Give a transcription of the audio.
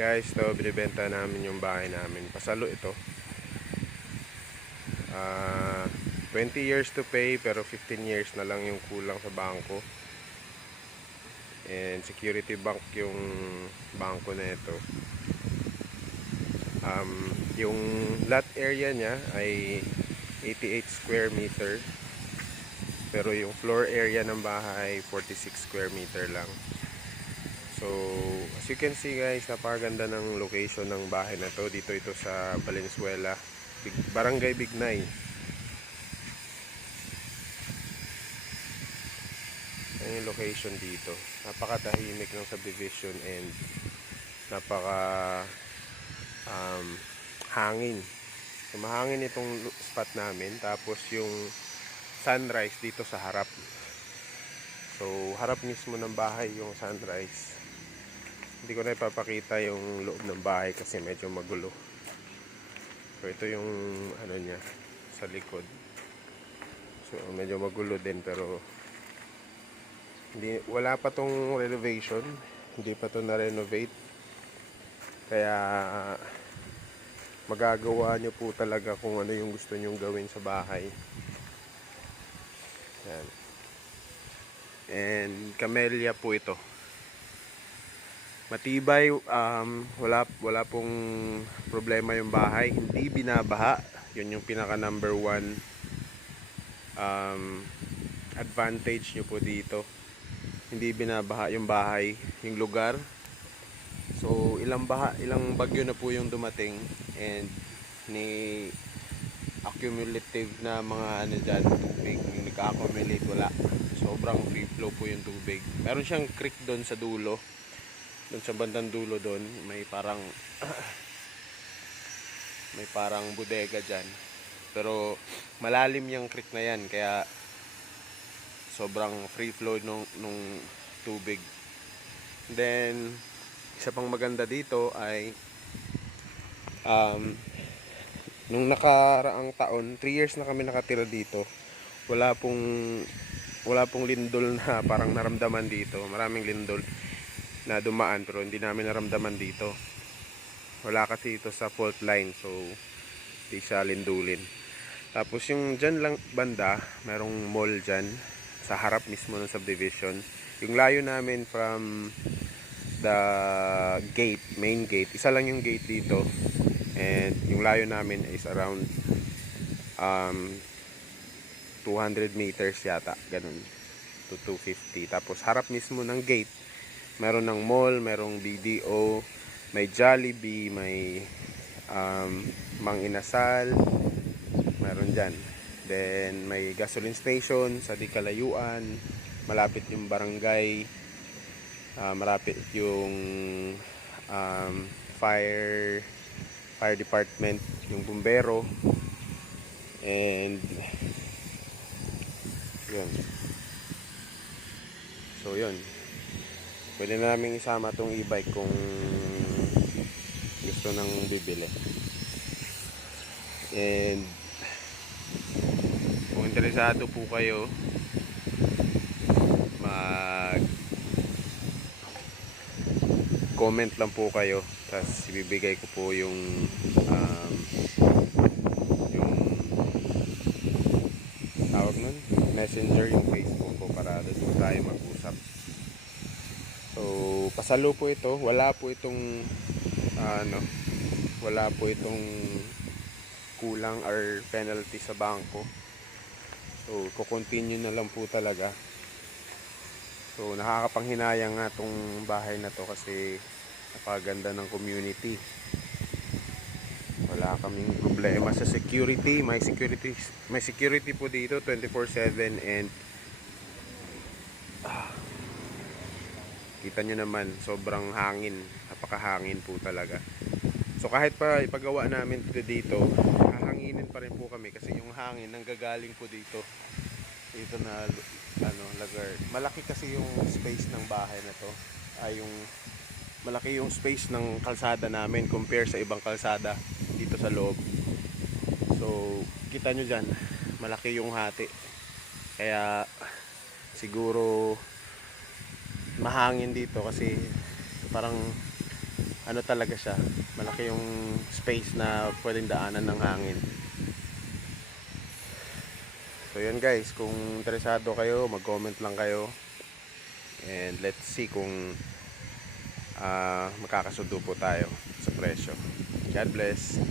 Guys, to binibenta namin yung bahay namin. Pasalo ito. 20 years to pay pero 15 years na lang yung kulang sa bangko. And Security Bank yung bangko na ito. Yung lot area niya ay 88 square meter. Pero yung floor area ng bahay 46 square meter lang. So, as you can see guys, napakaganda ng location ng bahay na to. Dito ito sa Valenzuela, Barangay Bignay. Ayan yung location dito. Napakatahimik ng subdivision and napaka hangin. So, mahangin itong spot namin. Tapos yung sunrise dito sa harap. So, harap mismo ng bahay yung sunrise. Hindi ko na ipapakita yung loob ng bahay kasi medyo magulo. So, ito yung ano niya sa likod. So, medyo magulo din pero wala pa tong renovation. Hindi pa to na-renovate. Kaya magagawa nyo po talaga kung ano yung gusto nyong gawin sa bahay. Yan. And camellia po ito. Matibay, wala pong problema yung bahay, hindi binabaha. Yun yung pinaka number one advantage nyo po dito. Hindi binabaha yung bahay, yung lugar. So ilang bagyo na po yung dumating and ni accumulative na mga ano dyan, tubig, yung nagka-accumulate, wala. Sobrang free flow po yung tubig. Meron siyang creek doon sa dulo. Doon sa bandang dulo doon, may parang bodega dyan. Pero malalim yung creek na yan, kaya sobrang free flow nung tubig. Then, isa pang maganda dito ay nung nakaraang taon, 3 years na kami nakatira dito, wala pong lindol na parang naramdaman dito. Maraming lindol na dumaan pero hindi namin naramdaman dito. Wala kasi ito sa fault line, so hindi siya lindulin. Tapos yung dyan lang banda, merong mall dyan sa harap mismo ng subdivision. Yung layo namin from the gate, main gate, isa lang yung gate dito, and yung layo namin is around 200 meters yata, ganun to 250. Tapos harap mismo ng gate meron ng mall, merong BDO, may Jollibee, may Mang Inasal, meron dyan. Then may gasoline station sa di kalayuan, malapit yung barangay, malapit yung fire department, yung bumbero, and yun. So yun, pwede na namin isama tong e-bike kung gusto nang bibili. And kung interesado po kayo, comment lang po kayo, tapos ibibigay ko po yung tawag nun, messenger, yung Facebook ko para doon tayo mag-usap. So pasalo po ito, wala po itong kulang or penalty sa bangko. So kukontinue na lang po talaga. So nakakapanghinayang nga tong bahay na to kasi napakaganda ng community. Wala kaming problema sa security. May security po dito 24/7 and kita nyo naman, sobrang hangin, napakahangin po talaga. So kahit pa ipagawa namin dito, hahanginin pa rin po kami kasi yung hangin nanggagaling po dito na lugar. Malaki kasi yung space ng bahay na to, malaki yung space ng kalsada namin compare sa ibang kalsada dito sa loob. So kita nyo dyan, malaki yung hati, kaya siguro mahangin dito kasi parang ano talaga siya, malaki yung space na pwedeng daanan ng hangin. So yun guys, kung interesado kayo, mag-comment lang kayo. And let's see kung magkakasundo po tayo sa presyo. God bless.